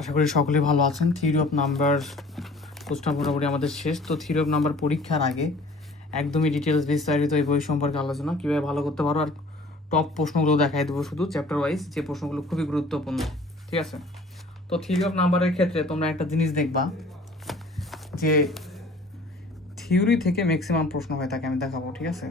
আশা করি সকলেই ভালো আছেন। থিওরি অফ নাম্বার কোর্সটা মোটামুটি আমাদের শেষ। তো থিওরি অফ নাম্বার পরীক্ষার আগে একদমই ডিটেলস বিস্তারিত এই বই সম্পর্কে আলোচনা, কীভাবে ভালো করতে পারো, আর টপ প্রশ্নগুলো দেখাই দেবো শুধু চ্যাপ্টার ওয়াইজ, যে প্রশ্নগুলো খুবই গুরুত্বপূর্ণ। ঠিক আছে? তো থিওরি অফ নাম্বারের ক্ষেত্রে তোমরা একটা জিনিস দেখবা যে থিওরি থেকে ম্যাক্সিমাম প্রশ্ন হয়ে থাকে, আমি দেখাবো। ঠিক আছে?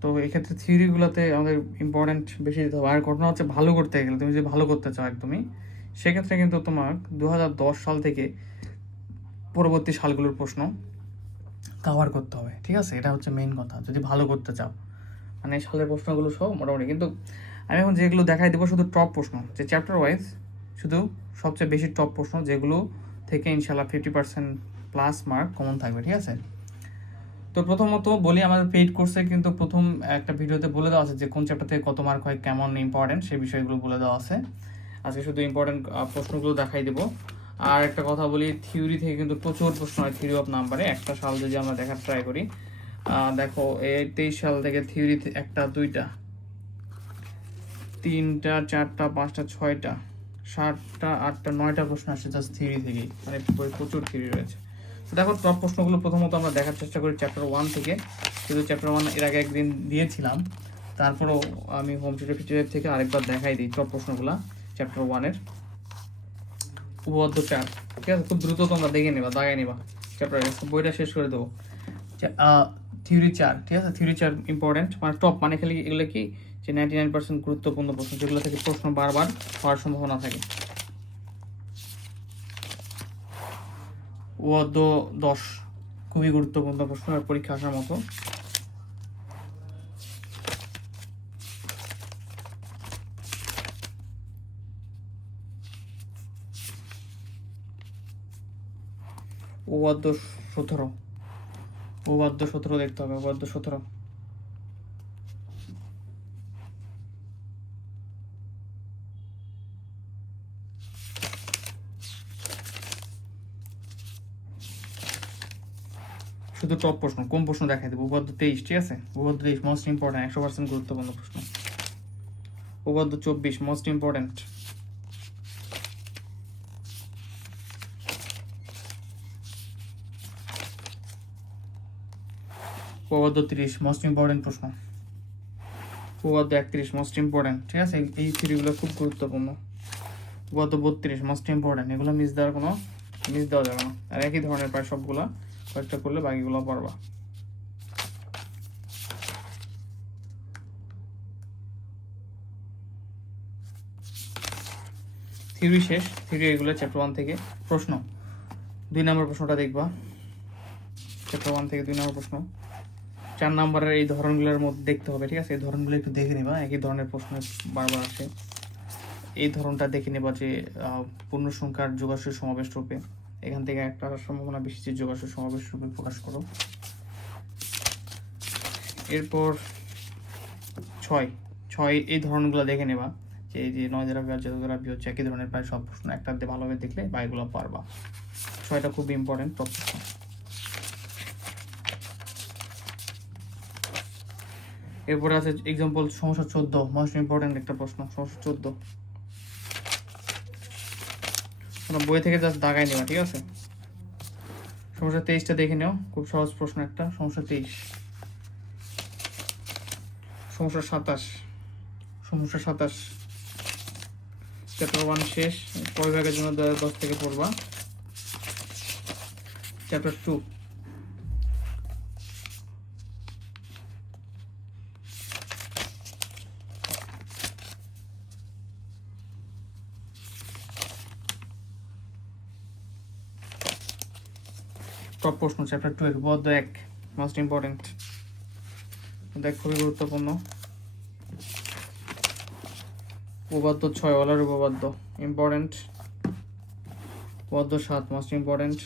তো এক্ষেত্রে থিওরিগুলোতে আমাদের ইম্পর্টেন্ট বেশি দিতে হবে। আর ঘটনা হচ্ছে, ভালো করতে গেলে তুমি যদি ভালো করতে চাও একদমই, সেক্ষেত্রে কিন্তু তোমার 2010 সাল থেকে পরবর্তী সালগুলোর প্রশ্ন কভার করতে হবে। ঠিক আছে? এটা হচ্ছে মেইন কথা, যদি ভালো করতে চাও, মানে সালের প্রশ্নগুলো সব মোটামুটি। কিন্তু আমি এখন যেগুলো দেখাই দেবো শুধু টপ প্রশ্ন, যে চ্যাপ্টার ওয়াইজ শুধু সবচেয়ে বেশি টপ প্রশ্ন, যেগুলো থেকে ইনশাল্লাহ 50% প্লাস মার্ক কমন থাকবে। ঠিক আছে? তো প্রথমত বলি, আমাদের পেইড কোর্সে কিন্তু প্রথম একটা ভিডিওতে বলে দেওয়া আছে যে কোন চ্যাপ্টার থেকে কত মার্ক হয়, কেমন ইম্পর্টেন্ট, সেই বিষয়গুলো বলে দেওয়া আছে। আজকে শুধু ইম্পর্টেন্ট প্রশ্নগুলো দেখাই দেবো। আর একটা কথা বলি, থিওরি থেকে কিন্তু প্রচুর প্রশ্ন হয় থিওরি অফ নাম্বারে। একটা সাল যদি আমরা দেখার ট্রাই করি, দেখো এই 23 সাল থেকে থিওরিতে 1টা 2টা 3টা 4টা 5টা 6টা 7টা 8টা 9টা প্রশ্ন আসছে জাস্ট থিওরি থেকেই, মানে প্রচুর থিওরি রয়েছে। তো দেখো টপ প্রশ্নগুলো প্রথমত আমরা দেখার চেষ্টা করি চ্যাপ্টার 1 থেকে। কিন্তু চ্যাপ্টার 1 এর আগে একদিন দিয়েছিলাম, তারপরেও আমি হোম টিউটোরিয়াল থেকে আরেকবার দেখাই দিই টপ প্রশ্নগুলো চ্যাপ্টার 1-এর। উপপাদ্য 4, ঠিক আছে? খুব দ্রুত তোমরা দেখে নেবা, দাগাই নেবা, চ্যাপ্টার বইটা শেষ করে দেবো। থিওরি 4, ঠিক আছে? থিওরি 4 ইম্পর্টেন্ট, মানে টপ, মানে খালি এগুলো কি যে 99% গুরুত্বপূর্ণ প্রশ্ন, যেগুলো থেকে প্রশ্ন বারবার হওয়ার সম্ভাবনা থাকে। উপপাদ্য 10 খুবই গুরুত্বপূর্ণ প্রশ্ন, আর পরীক্ষা আসার মতো। উপপাদ্য 17, উপপাদ্য 17 দেখতে হবে। উপপাদ্য 17 শুধু টপ প্রশ্ন, কোন প্রশ্ন দেখাই দেবো। উপপাদ্য 23, ঠিক আছে? উপপাদ্য 23 মোস্ট ইম্পর্টেন্ট, 100% গুরুত্বপূর্ণ প্রশ্ন। উপপাদ্য 24 মোস্ট ইম্পর্টেন্ট। উপপাদ্য 30 মোস্ট ইম্পর্টেন্ট প্রশ্ন। উপপাদ্য 31 মোস্ট ইম্পর্টেন্ট, ঠিক আছে? এই থ্রিগুলো খুব গুরুত্বপূর্ণ। উপপাদ্য 32 মোস্ট ইম্পর্টেন্ট, এগুলো মিস দেওয়া যাবে না। আর একই ধরনের প্রায় সবগুলা, কয়েকটা করলে বাকিগুলো পারবা। থিওরি শেষ। থিওরি এগুলো চ্যাপ্টার 1 থেকে। প্রশ্ন 2 নম্বর প্রশ্নটা দেখবা, চ্যাপ্টার 1 থেকে 2 নম্বর প্রশ্ন। 4 নম্বরের এই ধরনগুলোর মধ্যে দেখতে হবে, ঠিক আছে? এই ধরনগুলো একটু দেখে নিবা, একই ধরনের প্রশ্ন বারবার আসে। এই ধরনটা দেখে নেবা যে পূর্ণ সংখ্যার যোগাসূর সমাবেশ রূপে, এখান থেকে একটা সম্ভাবনা বেশি যে যোগাসূর সমাবেশ রূপে প্রকাশ করো। এরপর 6 এই ধরনগুলো দেখে নেবা, যে এই যে 9 দ্বারা বিয়োগ, 14 দ্বারা বিয়োগ, একই ধরনের প্রায় সব প্রশ্ন একটা দিয়ে ভালোভাবে দেখলে বাকিগুলো পারবা। 6টা খুব ইম্পর্টেন্ট টপ প্রশ্ন। এরপরে আছে এক্সাম্পল সমস্যা 14, মোস্ট ইম্পর্টেন্ট একটা প্রশ্ন। সমস্যা 14 বই থেকে জাস্ট দাগাই নেওয়া, ঠিক আছে? সমস্যা 23টা দেখে নেও, খুব সহজ প্রশ্ন একটা। সমস্যা 23। সমস্যা 27, সমস্যা 27 চ্যাপ্টার 1 শেষ। পরের ভাগের জন্য 10 থেকে পড়বা। চ্যাপ্টার 2, টপ প্রশ্ন চ্যাপ্টার 2 এর উপপাদ্য 1 মোস্ট ইম্পর্টেন্ট, দেখ খুবই গুরুত্বপূর্ণ। উপপাদ্য 6 অলার উপপাদ্য ইম্পর্টেন্ট। উপপাদ্য 7 মোস্ট ইম্পর্টেন্ট।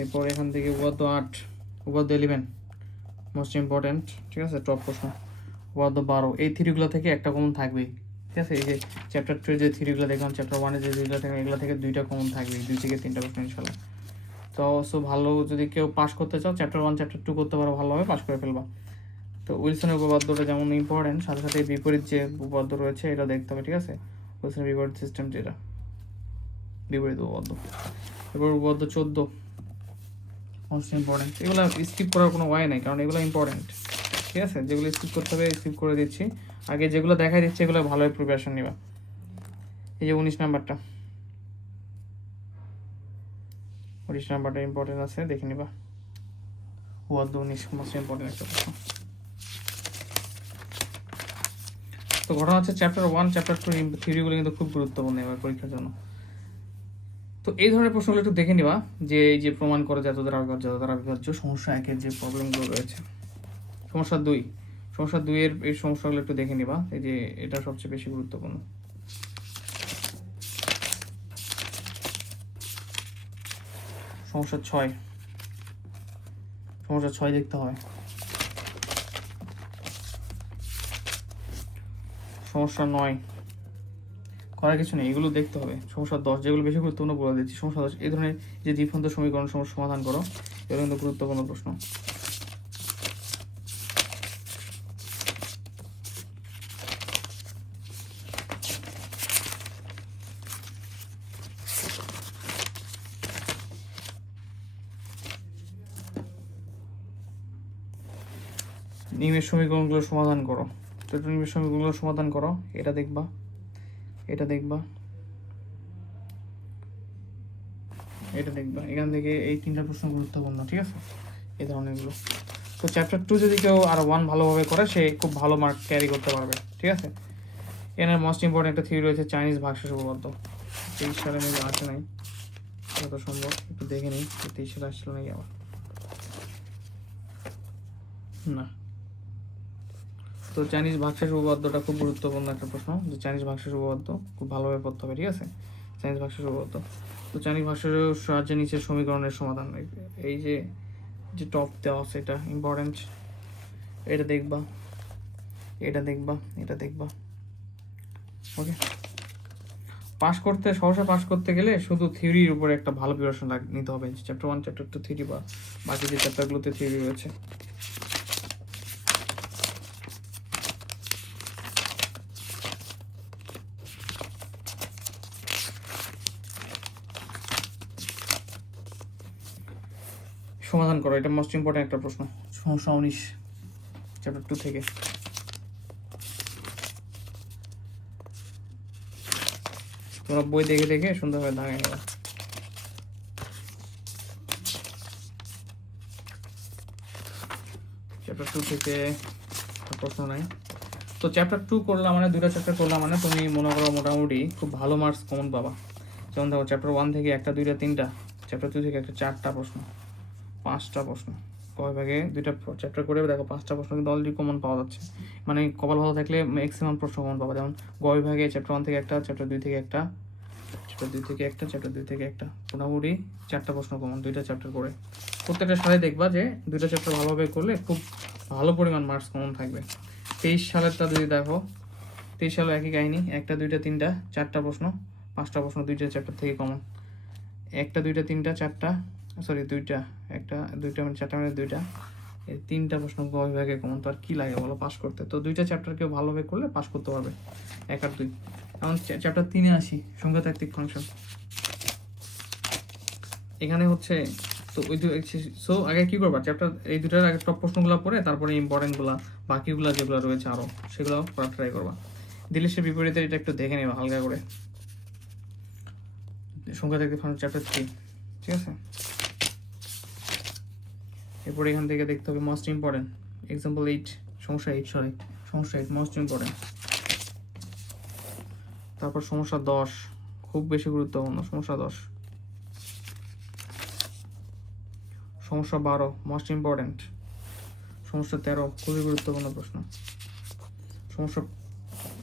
এরপর এখান থেকে উপপাদ্য 8, উপপাদ্য 11 মোস্ট ইম্পর্টেন্ট, ঠিক আছে? টপ প্রশ্ন। উপপাদ্য 12, এই থ্রিগুলো থেকে একটা কমন থাকবেই, ঠিক আছে? এই যে চ্যাপ্টার 2 যে থ্রিগুলো দেখলাম, চ্যাপ্টার 1 যে থ্রিগুলো দেখলাম, এগুলো থেকে 2টা কমন থাকবেই, 2 থেকে 3টা প্রশ্ন ইনশাল্লাহ। তো সো ভালো, যদি কেউ পাস করতে চাও চ্যাপ্টার 1 চ্যাপ্টার 2 করতে পারো, ভালোভাবে পাস করে ফেলবা। তো উইলসনের উপপাদ্যটা যেমন ইম্পর্টেন্ট, সাথে সাথে বিপরীত যে উপপাদ্য রয়েছে এটা দেখতে হবে, ঠিক আছে? উইলসনের বিপরীত সিস্টেম যেটা, বিপরীত উপপাদ্য। এবার উপপাদ্য 14 মোস্ট ইম্পর্টেন্ট। এগুলো স্কিপ করার কোনো ওয়ে নেই, কারণ এগুলো ইম্পর্টেন্ট, ঠিক আছে? যেগুলো স্কিপ করতে হবে স্কিপ করে দিচ্ছি, আগে যেগুলো দেখাই দিচ্ছি এগুলো ভালোভাবে প্রিপারেশন নিবা। এই যে 19 নাম্বারটা, 19 নাম্বারটা ইম্পর্টেন্ট আছে, দেখে নিবা। উপপাদ্য 19 মোস্ট ইম্পর্টেন্ট একটা প্রশ্ন। তো ঘটনা হচ্ছে চ্যাপ্টার 1 চ্যাপ্টার 2 থিওরিগুলো কিন্তু খুব গুরুত্বপূর্ণ এবার পরীক্ষার জন্য। তো এই ধরনের প্রশ্নগুলো একটু দেখে নিবা, যে এই যে প্রমাণ করে যত দ্বারা অবিভাজ্য যত দ্বারা অবিভাজ্য, সমস্যা 1-এর যে প্রবলেমগুলো রয়েছে, সমস্যা 2 এর এই সমস্যাগুলো একটু দেখে নিবা। এই যে এটা সবচেয়ে বেশি গুরুত্বপূর্ণ। সমস্যা 6 দেখতে হবে। সমস্যা 9 করার কিছু নেই, এগুলো দেখতে হবে। সমস্যা 10 যেগুলো বেশি গুরুত্বপূর্ণ বলে দিচ্ছি। সমস্যা 10 এই ধরনের যে দ্বিপন্ত সমীকরণ সমস্যা সমাধান করো, এগুলো কিন্তু গুরুত্বপূর্ণ প্রশ্ন। নিমেষ সমীকরণগুলো সমাধান করো। তো নিমেষ সমীকরণগুলো সমাধান করো, এটা দেখবা, এটা দেখবা, এটা দেখবা। এখান থেকে এই 3টা প্রশ্ন গুরুত্বপূর্ণ, ঠিক আছে? এই ধরনেরগুলো। তো চ্যাপ্টার 2 যদি কেউ আরো 1 ভালোভাবে করে, সে খুব ভালো মার্ক ক্যারি করতে পারবে, ঠিক আছে? এনার মোস্ট ইম্পর্টেন্ট একটা থিওরি রয়েছে চাইনিজ ভাগশেষ উপপাদ্য। 23 সালে মেবি আসে নাই, যত সম্ভব একটু দেখে নিই 23 সালে আসছিল নাকি আবার, না। তো চাইনিজ ভাগশেষ উপপাদ্যটা খুব গুরুত্বপূর্ণ একটা প্রশ্ন, যে চাইনিজ ভাগশেষ উপপাদ্য খুব ভালোভাবে পড়তে হবে, ঠিক আছে? চাইনিজ ভাগশেষ উপপাদ্য। তো চাইনিজ ভাগশেষের সাহায্যে নিচের সমীকরণের সমাধান, এই যে যে টপ দেওয়া আছে এটা ইম্পর্টেন্ট, এটা দেখবা, এটা দেখবা, এটা দেখবা, ওকে? সহসা পাস করতে গেলে শুধু থিওরির উপরে একটা ভালো প্রিপারেশন নিতে হবে। চ্যাপ্টার 1 চ্যাপ্টার 2 থিওরি, বা বাকি যে চ্যাপ্টারগুলোতে থিওরি রয়েছে। সমাধান করো, এটা মোস্ট ইম্পর্টেন্ট একটা প্রশ্ন। সমস্যা 19 চ্যাপ্টার 2 থেকে। তোমরা বই দেখে দেখে সুন্দরভাবে দাগাই নেবা। চ্যাপ্টার 2 থেকে প্রশ্ন নাই। তো চ্যাপ্টার 2 করলাম মানে, 2টা চ্যাপ্টার করলাম মানে তুমি মনে করো মোটামুটি খুব ভালো মার্কস কমন পাবা। যেমন দেখো চ্যাপ্টার 1 থেকে 1টা 2টা 3টা, চ্যাপ্টার 2 থেকে একটা 4টা প্রশ্ন, 5টা প্রশ্ন। কয় ভাগে 2টা চ্যাপ্টার করে দেখো 5টা প্রশ্ন কিন্তু অলরেডি কমন পাওয়া যাচ্ছে। মানে কপাল ভালো থাকলে ম্যাক্সিমাম প্রশ্ন কমন পাবা। যেমন গ বিভাগে চ্যাপ্টার 1 থেকে একটা, চ্যাপ্টার 2 থেকে একটা, চ্যাপ্টার 2 থেকে একটা, চ্যাপ্টার 2 থেকে একটা, মোটামুটি 4টা প্রশ্ন কমন 2টা চ্যাপ্টার করে। প্রত্যেকটার সাথে দেখবা যে 2টা চ্যাপ্টার ভালোভাবে করলে খুব ভালো পরিমাণ মার্কস কমন থাকবে। 23 সালেরটা যদি দেখো, 23 সালে একই কাহিনী, 1টা 2টা 3টা 4টা প্রশ্ন, 5টা প্রশ্ন 2টা চ্যাপ্টার থেকে কমন। 1টা 2টা 3টা 4টা, সরি 2টা, 1টা 2টা মানে 4টা মানে 2টা, এই 3টা প্রশ্ন গ বিভাগে কমন। তো আর কি লাগে বলো পাস করতে? তো 2টা চ্যাপ্টার কেউ ভালোভাবে করলে পাস করতে পারবে, 1 আর 2। এখন চ্যাপ্টার 3-এ আসি, সংখ্যাতাত্ত্বিক ফাংশন। এখানে হচ্ছে তো ওই সো আগে কি করবা, চ্যাপ্টার এই 2টার আগে টপ প্রশ্নগুলো পড়ে তারপরে ইম্পর্টেন্টগুলো বাকিগুলো যেগুলো রয়েছে আরো, সেগুলো পড়ার ট্রাই করবা। দিলেশের বিপরীতে এটা একটু দেখে নেবা হালকা করে। সংখ্যাতাত্ত্বিক ফাংশন চ্যাপ্টার 3, ঠিক আছে? এরপর এখান থেকে দেখতে হবে মোস্ট ইম্পর্টেন্ট এক্সাম্পল 8, সমস্যা 8 মোস্ট ইম্পর্টেন্ট। তারপর সমস্যা 10 খুব বেশি গুরুত্বপূর্ণ, সমস্যা 10। সমস্যা 12 মোস্ট ইম্পর্টেন্ট। সমস্যা 13 খুবই গুরুত্বপূর্ণ প্রশ্ন। সমস্যা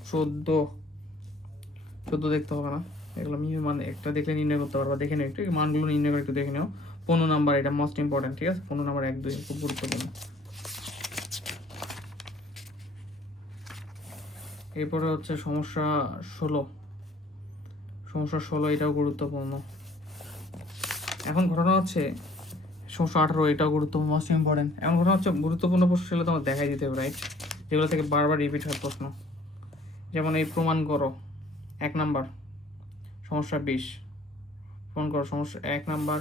14 দেখতে হবে না, এগুলো মানে একটা দেখলে নির্ণয় করতে পারবা। দেখে নিও একটু মানগুলো নির্ণয় করে একটু দেখে নিও। 15 নাম্বার, এটা মোস্ট ইম্পর্টেন্ট, ঠিক আছে? 15 নাম্বার 1 2 খুব গুরুত্বপূর্ণ। এরপরে হচ্ছে সমস্যা 16, এটাও গুরুত্বপূর্ণ। এখন ঘটনা হচ্ছে 18 এটাও গুরুত্বপূর্ণ, মোস্ট ইম্পর্টেন্ট। এখন ঘটনা হচ্ছে গুরুত্বপূর্ণ প্রশ্ন হলে তোমার দেখাই দিতে হবে, রাইট? যেগুলো থেকে বারবার রিপিট হয় প্রশ্ন, যেমন এই প্রমাণ করো 1 নাম্বার, সমস্যা 20, প্রমাণ করো সমস্যা 1 নাম্বার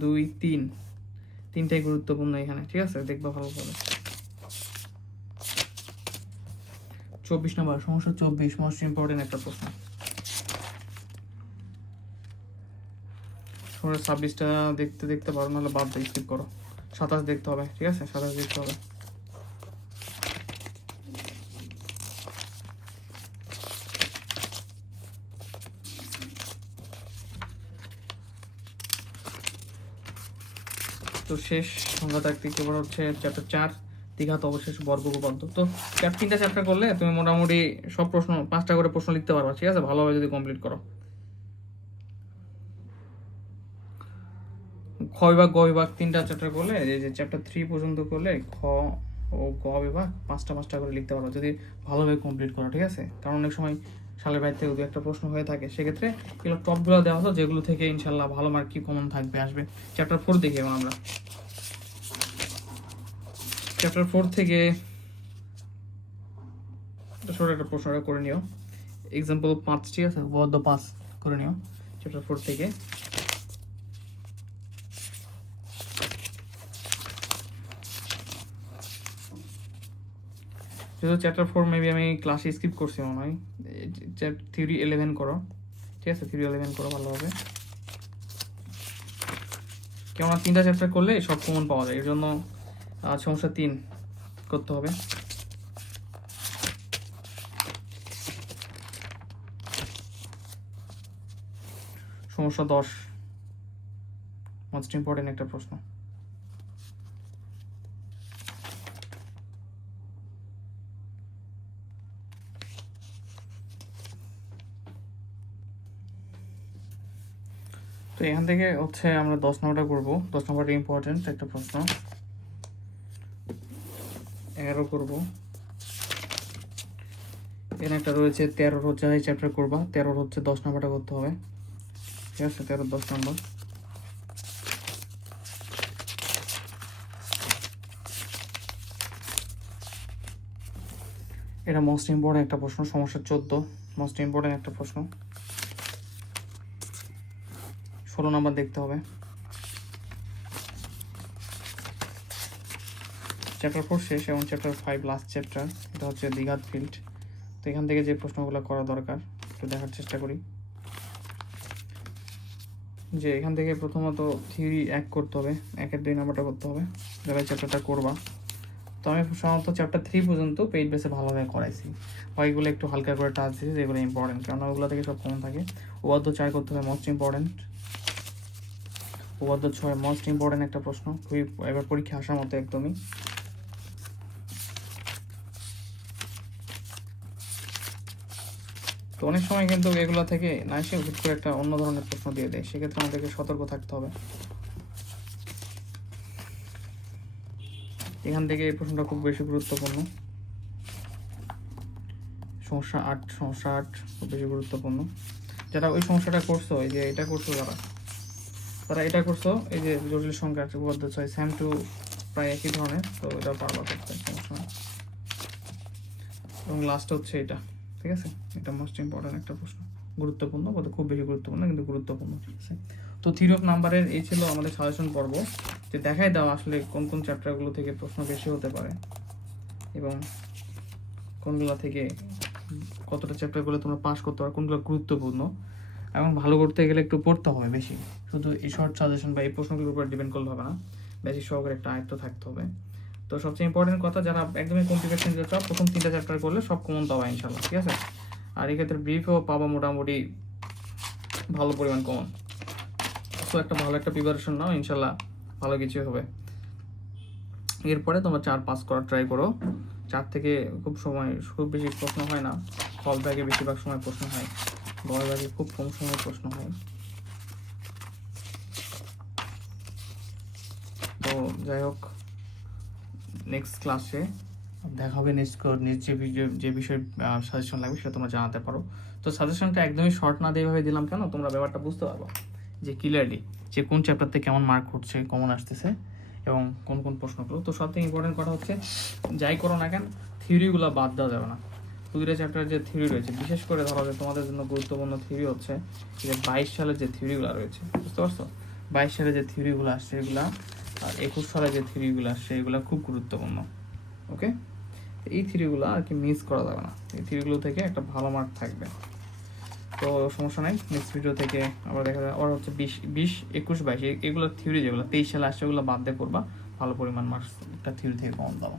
2 3, তিনটাই গুরুত্বপূর্ণ এখানে, ঠিক আছে? দেখবা ভালো করে। 24 নাম্বার, সমস্যা 24, মোস্ট ইম্পর্টেন্ট একটা প্রশ্ন। 26টা দেখতে পারো, নাহলে বাদ দিয়ে স্কিপ করো। 27 দেখতে হবে, ঠিক আছে? 27 দেখতে হবে। তো শেষ সংখ্যা তাত্ত্বিক এবার হচ্ছে চ্যাপ্টার 4, দ্বিঘাত অবশেষ বর্গ উপপাদ্য। তো 3টা চ্যাপ্টার করলে তুমি মোটামুটি সব প্রশ্ন 5টা করে প্রশ্ন লিখতে পারবা, ঠিক আছে? ভালোভাবে যদি কমপ্লিট করো। খ বিভাগ, গ বিভাগ 3টা চ্যাপ্টার করলে, এই যে চ্যাপ্টার 3 পর্যন্ত করলে খ ও গ বিভাগ 5টা করে লিখতে পারো যদি ভালোভাবে কমপ্লিট করো, ঠিক আছে? কারণ অনেক সময় সালের বাইরে থেকে 2-1টা প্রশ্ন হয়ে থাকে, সেক্ষেত্রে এগুলো টপগুলো দেওয়া হতো, যেগুলো থেকে ইনশাল্লাহ ভালো মার্ক কি কমন থাকবে আসবে। চ্যাপ্টার 4 দেখি এখন আমরা। চ্যাপ্টার 4 থেকে ছোট একটা প্রশ্নটা করে নিও, এক্সাম্পল 5, ঠিক আছে? উপপাদ্য 5 করে নিও চ্যাপ্টার 4 থেকে। যেহেতু চ্যাপ্টার 4 মেবি আমি ক্লাসে স্কিপ করছি মনে হয়, থিওরি 11 করো, ঠিক আছে? থিওরি 11 করো ভালোভাবে, কেননা 3টা চ্যাপ্টার করলে সব কমন পাওয়া যায়, এর জন্য সমস্যা 3 করতে হবে। সমস্যা 10, মোস্ট ইম্পর্টেন্ট একটা প্রশ্ন। তো এখান থেকে হচ্ছে আমরা 10 নম্বরটা করবো। 10 নম্বরটা ইম্পর্টেন্ট একটা প্রশ্ন। 11 করবো। এখানে একটা রয়েছে 13 হচ্ছে এই চ্যাপ্টার করবা, 13 হচ্ছে 10 নম্বরটা করতে হবে, ঠিক আছে? 13 10 নম্বর। এটা মোস্ট ইম্পর্টেন্ট একটা প্রশ্ন। সমস্যা 14, মোস্ট ইম্পর্টেন্ট একটা প্রশ্ন। 16 নম্বর দেখতে হবে। চ্যাপ্টার 4 শেষ এবং চ্যাপ্টার 5 লাস্ট চ্যাপ্টার, এটা হচ্ছে দ্বিঘাত ফিল্ড। তো এখান থেকে যে প্রশ্নগুলো করা দরকার একটু দেখার চেষ্টা করি। যে এখান থেকে প্রথমত থিওরি 1 করতে হবে, 1-এর 2 নম্বরটা করতে হবে, যারা চ্যাপ্টারটা করবা। তো আমি সাধারণত চ্যাপ্টার 3 পর্যন্ত পেইড বেসে ভালোভাবে করাইছি, ওইগুলো একটু হালকা করে টাচ দিয়েছি, যেগুলো ইম্পর্টেন্ট, কারণ ওগুলো থেকে সব কমন থাকে। উপপাদ্য 4 করতে হবে, মোস্ট ইম্পর্টেন্ট। উপপাদ্য 6 মোস্ট ইম্পর্টেন্ট একটা প্রশ্ন, খুবই এবার পরীক্ষা আসার মতো একদমই। তো অনেক সময় কিন্তু এগুলো থেকে না এসে হুট করে একটা অন্য ধরনের প্রশ্ন দিয়ে দেয়, সেক্ষেত্রে আমাদেরকে সতর্ক থাকতে হবে। এখান থেকে এই প্রশ্নটা খুব বেশি গুরুত্বপূর্ণ। সমস্যা 8 খুব বেশি গুরুত্বপূর্ণ। যারা ওই সমস্যাটা করছো, এই যে এটা করছো, তারা এটা করছো, এই যে জটিল সংখ্যা উপপাদ্য 6 সেম টু প্রায় একই ধরনের, তো এটা পারবা করতে, সমস্যা না। এবং লাস্ট হচ্ছে এটা, ঠিক আছে? এটা মোস্ট ইম্পর্টেন্ট একটা প্রশ্ন, গুরুত্বপূর্ণ, খুব বেশি গুরুত্বপূর্ণ কিন্তু গুরুত্বপূর্ণ, ঠিক আছে? তো থিওরি অফ নাম্বারের এই ছিল আমাদের সাজেশন পর্ব, যে দেখাই দাও আসলে কোন কোন চ্যাপ্টারগুলো থেকে প্রশ্ন বেশি হতে পারে এবং কোনগুলো থেকে কতটা চ্যাপ্টারগুলো তোমরা পাস করতে পারো, কোনগুলো গুরুত্বপূর্ণ। এবং ভালো করতে গেলে একটু পড়তে হবে বেশি, শুধু এই শর্ট সাজেশন বা এই প্রশ্নগুলোর উপর ডিপেন্ড করলে হবে না, বেশি সহকারে একটা আয়ত্ত থাকতে হবে। তো সবচেয়ে ইম্পর্টেন্ট কথা, যারা একদমই কমপ্লিকেশন যেতে চাও, প্রথম 3টা চ্যাপ্টার করলে সব কমন পাবা ইনশাল্লাহ, ঠিক আছে? আর এক্ষেত্রে ব্রিফও পাবা মোটামুটি ভালো পরিমাণ কমন। তো একটা ভালো একটা প্রিপারেশন নাও, ইনশাল্লাহ ভালো কিছু হবে। এরপরে তোমরা 4 পাস করার ট্রাই করো। 4 থেকে খুব বেশি প্রশ্ন হয় না, খ বিভাগে বেশিরভাগ সময় প্রশ্ন হয়, গ বিভাগে খুব কম সময় প্রশ্ন হয়। তো যাই হোক, নেক্সট ক্লাসে দেখা হবে। নেক্সট যে বিষয়ে সাজেশন লাগবে সেটা তোমরা জানাতে পারো। তো সাজেশনটা একদমই শর্ট না দিয়ে ভাবে দিলাম, কেন তোমরা ব্যাপারটা বুঝতে পারবো যে ক্লিয়ারলি যে কোন চ্যাপ্টার থেকে কেমন মার্ক হচ্ছে, কমন আসতেছে এবং কোন কোন প্রশ্নগুলো। তো সবথেকে ইম্পর্টেন্ট কথা হচ্ছে যাই করো না কেন থিওরিগুলো বাদ দেওয়া যাবে না। দুইটা চ্যাপ্টার যে থিওরি রয়েছে, বিশেষ করে ধরো যে তোমাদের জন্য গুরুত্বপূর্ণ থিওরি হচ্ছে যে 22 সালের যে থিওরিগুলো রয়েছে, বুঝতে পারছো? 22 সালে যে থিওরিগুলো আসছে এগুলা, আর 21 সালে যে থিওরিগুলো আসছে এগুলো খুব গুরুত্বপূর্ণ। ওকে, এই থিওরিগুলো আর কি মিস করা যাবে না, এই থিওরিগুলো থেকে একটা ভালো মার্ক থাকবে। তো সমস্যা নাই, নেক্সট ভিডিও থেকে আবার দেখা যায়। আর হচ্ছে 20, 21, 22 এগুলো থিওরি যেগুলো 23 সালে আসছে ওগুলো বাদ দিয়ে করবা, ভালো পরিমাণ মার্কস একটা থিওরি থেকে কমন দাও।